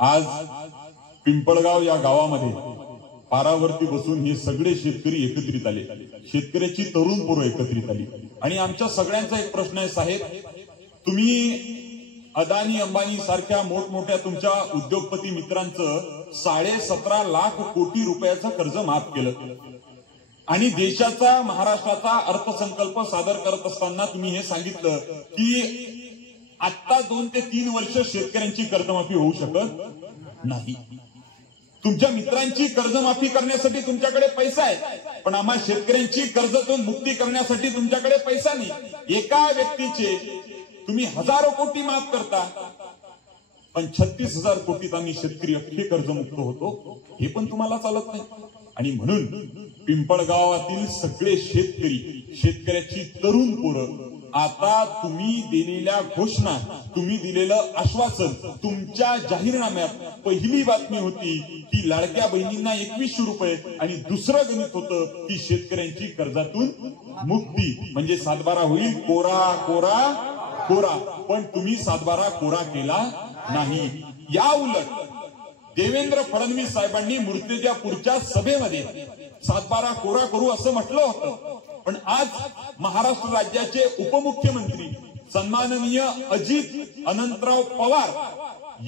आज पिंपळगाव या गावामध्ये पारावरती बसून हे सगळे शेतकरी एकत्रित आले, शेतकऱ्याची तरुण पोरं एकत्रित आली आणि आमच्या सगळ्यांचा एक प्रश्न आहे, साहेब तुम्ही अदानी अंबानी सारख्या मोठमोठ्या तुमच्या उद्योगपती मित्रांचं 17.5 लाख कोटी रुपयाचं कर्ज माफ केलं आणि देशाचा महाराष्ट्राचा अर्थसंकल्प सादर करत असताना तुम्ही हे सांगितलं की आता 2 ते 3 वर्ष शेतकऱ्यांची कर्जमाफी होऊ शकत नाही। तुमच्या मित्रांची कर्जमाफी करण्यासाठी तुमच्याकडे पैसा आहे, पण आम्हा शेतकऱ्यांची कर्जातून मुक्ती करण्यासाठी तुमच्याकडे पैसा नाही। एका व्यक्तीचे तुम्ही हजारो कोटी माफ करता, पण 36,000 कोटीत आम्ही शेतकरी अख्खे कर्जमुक्त होतो, हे पण तुम्हाला चालत नाही। आणि म्हणून पिंपळगावातील सगळे शेतकरी, शेतकऱ्याची तरुण पोरं, आता तुम्ही दिलेल्या घोषणा, तुम्ही दिलेलं आश्वासन, तुमच्या जाहीरनाम्यात पहिली बातमी होती की लाडक्या बहिणींना 2100 रुपये आणि दुसरं गणित होतं की शेतकऱ्यांची कर्जातून मुक्ती, म्हणजे 7/12 होईल कोरा कोरा कोरा, पण तुम्ही 7/12 कोरा केला नाही। या उलट देवेंद्र फडणवीस साहेबांनी मूर्तिजापूरच्या सभेमध्ये 7/12 कोरा करू असं म्हटलं होतं, पण आज महाराष्ट्र राज्याचे उपमुख्यमंत्री सन्माननीय अजित अनंतराव पवार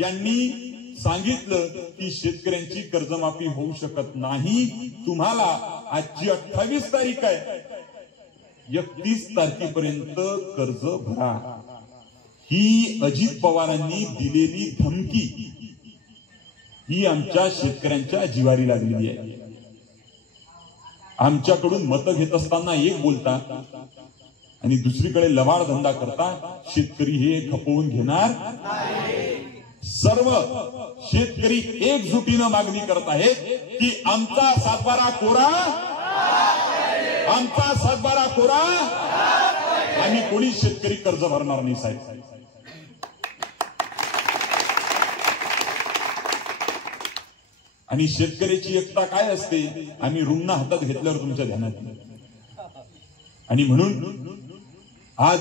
यांनी सांगितलं की शेतकऱ्यांची कर्जमाफी होऊ शकत नाही। तुम्हाला आजची 28 तारीख आहे, 31 तारखेपर्यंत कर्ज भरा, ही अजित पवारांनी दिलेली धमकी ही आमच्या शेतकऱ्यांच्या जिवारी लागलेली आहे। आमच्याकडून मतं घेत असताना एक बोलता आणि दुसरीकडे लबाड धंदा करता, शेतकरी हे खपवून घेणार सर्व शेतकरी एकजुटीनं मागणी करत आहेत की आमचा 7/12 कोरा, आमचा 7/12 कोरा, आम्ही कोणी शेतकरी कर्ज भरणार नाही साहेब। आणि शेतकऱ्याची एकता काय असते, आम्ही रुग्ण हातात घेतल्यावर तुमच्या ध्यानात येईल। आणि म्हणून आज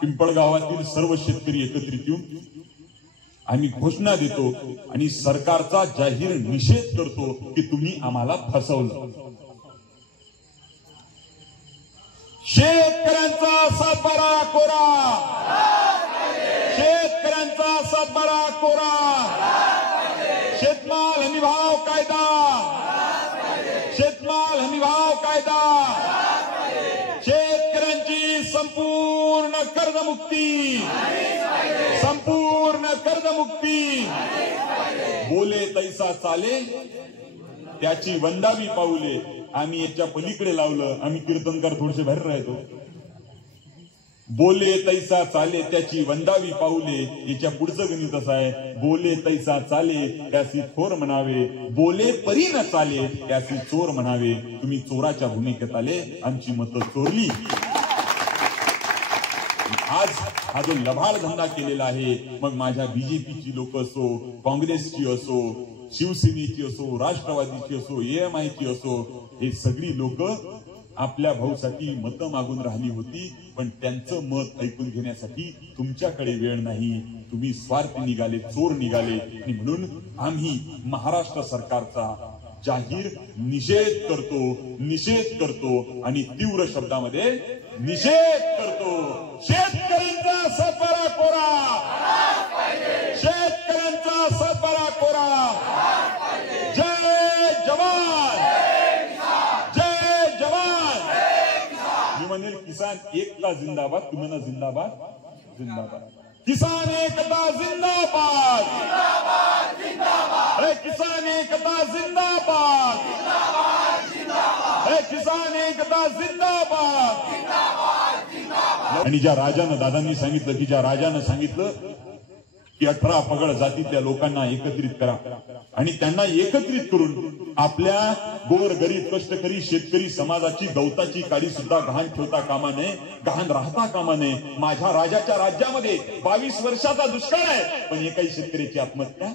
पिंपळगावातील सर्व शेतकरी एकत्रित येऊन आम्ही घोषणा देतो आणि सरकारचा जाहीर निषेध करतो की तुम्ही आम्हाला फसवलं। शेतकऱ्यांचा 7/12 कोरा, शेतकऱ्यांचा 7/12 कोरा, शेतमाल हमीभाव कायदा, शेतमाल हमीभाव कायदा, शेतकऱ्यांची संपूर्ण कर्जमुक्ती, संपूर्ण कर्जमुक्ती। बोले तैसा चाले त्याची वंदावी पाऊले, आम्ही याच्या पलीकडे लावलं, आम्ही कीर्तनकार थोडेसे बाहेर राहतो। बोले तैसा चाले त्याची वंदावी पाऊले, याच्या पुढचं गणित असं आहे, बोले तैसा चाले त्यासी थोर म्हणावे, बोले परी न चाले त्यासी चोर म्हणावे। तुम्ही चोराच्या भूमिकेत आले, आमची मतं चोरली। आज हा जो लबाड धंदा केलेला आहे, मग माझ्या बीजेपीची लोक असो, काँग्रेसची असो, शिवसेनेची असो, राष्ट्रवादीची असो, AMIची असो, हे सगळी लोक आपल्या भाऊसाठी मतं मागून राहिली होती, पण त्यांचं मत ऐकून घेण्यासाठी तुमच्याकडे वेळ नाही। तुम्ही स्वार्थी निघाले, चोर निघाले, आणि म्हणून आम्ही महाराष्ट्र सरकारचा जाहीर निषेध करतो, निषेध करतो आणि तीव्र शब्दामध्ये निषेध करतो। शेतकऱ्यांचा 7/12 कोरा, शेतकऱ्यांचा 7/12 कोरा। जय जवान, जय जवान। मी म्हणेल किसान एकता जिंदाबाद, तुम्ही म्हणा जिंदाबाद, जिंदाबाद। किसान एकता जिंदाबाद, जिंदाबाद, जिंदाबाद। किसान एकता जिंदाबाद, जिंदाबाद, जिंदाबाद। किसान एकता जिंदाबाद, जिंदाबाद, जिंदाबाद। आणि ज्या राजानं, दादांनी सांगितलं की ज्या राजानं सांगितलं की 18 पगड जातीतल्या लोकांना एकत्रित करा आणि त्यांना एकत्रित करून आपल्या गोर गरीब कष्टकरी शेतकरी समाजाची गवताची काडी सुद्धा गहाण ठेवता कामा नये, गहाण राहता कामा नये। माझ्या राजाच्या राज्यामध्ये 22 वर्षाचा दुष्काळ आहे, पण एकाही शेतकऱ्याची आत्महत्या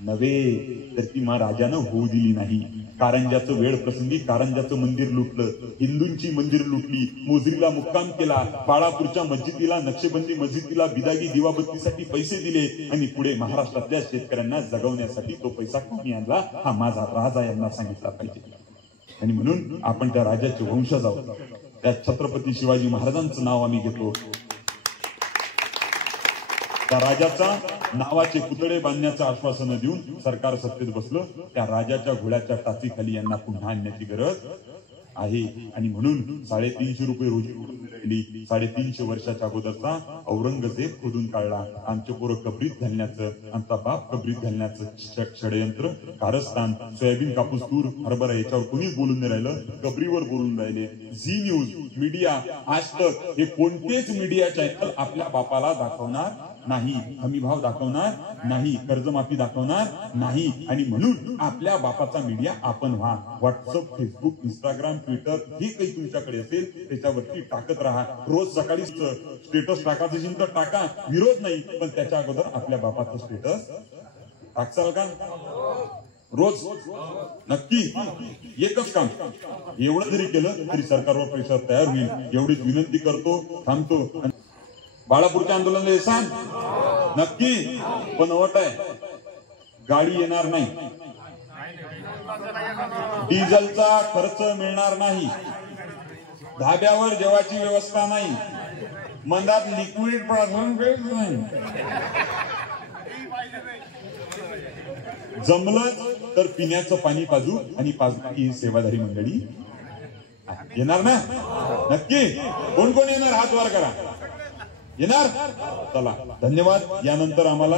नव्हे तर ती मा राजानं होऊ दिली नाही. कारंजाचं वेळ प्रसंगी कारंजाचं मंदिर लुटलं, हिंदूंची मंदिर लुटली, मोजरीला मुक्काम केला, बाळापूरच्या मस्जिदीला, नक्षबंदी मस्जिदीला बिदागी दिवाबत्तीसाठी पैसे दिले आणि पुढे महाराष्ट्रातल्या शेतकऱ्यांना जगवण्यासाठी तो पैसा कोणी आणला हा माझा राजा यांना सांगितला पाहिजे. आणि म्हणून आपण त्या राजाचे वंशज आहोत. त्या छत्रपती शिवाजी महाराजांचं नाव आम्ही घेतो. त्या राजाचा नावाचे पुतळे बांधण्याचं आश्वासन देऊन सरकार सत्तेत बसलं. त्या राजाच्या घोड्याच्या टाचीखाली यांना पुन्हा आणण्याची गरज आहे. आणि म्हणून 350 रुपये रोजी केली. 350 वर्षाच्या अगोदरचा औरंगजेब खोदून काढला. आमचे पोरं कबरीत घालण्याचं, आमचा बाप कबरीत घालण्याचं षडयंत्र, कारस्थान, सोयाबीन, कापूस, तूर, हरभरा याच्यावर कोणीच बोलून नाही राहिलं, कबरीवर बोलून राहिले. झी न्यूज मीडिया, आज तक हे कोणतेच मीडिया चॅनल आपल्या बापाला दाखवणार नाही, हमी भाव दाखवणार नाही, कर्जमाफी दाखवणार नाही. आणि म्हणून आपल्या बापाचा मीडिया आपण व्हा. व्हॉट्सअप, फेसबुक, इंस्टाग्राम, ट्विटर हे काही तुमच्याकडे असेल त्याच्यावरती टाकत राहा. रोज सकाळी स्टेटस टाकायचं असेल तर टाका, विरोध नाही, पण त्याच्या अगोदर आपल्या बापाचं स्टेटस टाकसाल का रोज? नक्की. एकच काम, एवढं जरी केलं तरी सरकारवर प्रेशर तयार होईल. एवढीच विनंती करतो, थांबतो. बाळापूरच्या आंदोलनाला येसान नक्की, पण अट आहे, गाडी येणार नाही, डिझेलचा खर्च मिळणार नाही, धाब्यावर जेवायची व्यवस्था नाही, मंदात लिक्विड नाही, जमलं तर पिण्याचं पाणी पाजू आणि पाजणारी ही सेवाधारी मंडळी येणार ना? नक्की. कोण कोण येणार हात वर करा. येणार? चला, धन्यवाद. यानंतर आम्हाला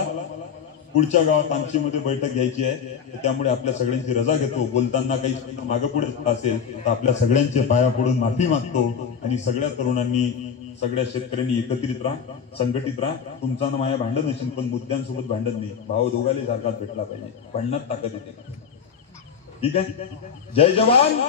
पुढच्या गावात आमचीमध्ये बैठक घ्यायची आहे, त्यामुळे आपल्या सगळ्यांची रजा घेतो. बोलताना काही मागे पुढे असेल तर आपल्या सगळ्यांचे पाया पडून माफी मागतो. आणि सगळ्या तरुणांनी, सगळ्या शेतकऱ्यांनी एकत्रित राहा, संघटित राहा. तुमचा ना माझ्या भांडण असेल पण मुद्द्यांसोबत भांडण नाही. भाव दोघाले सारखाच भेटला पाहिजे, भांडणात ताकद येते. ठीक आहे. जय जवान.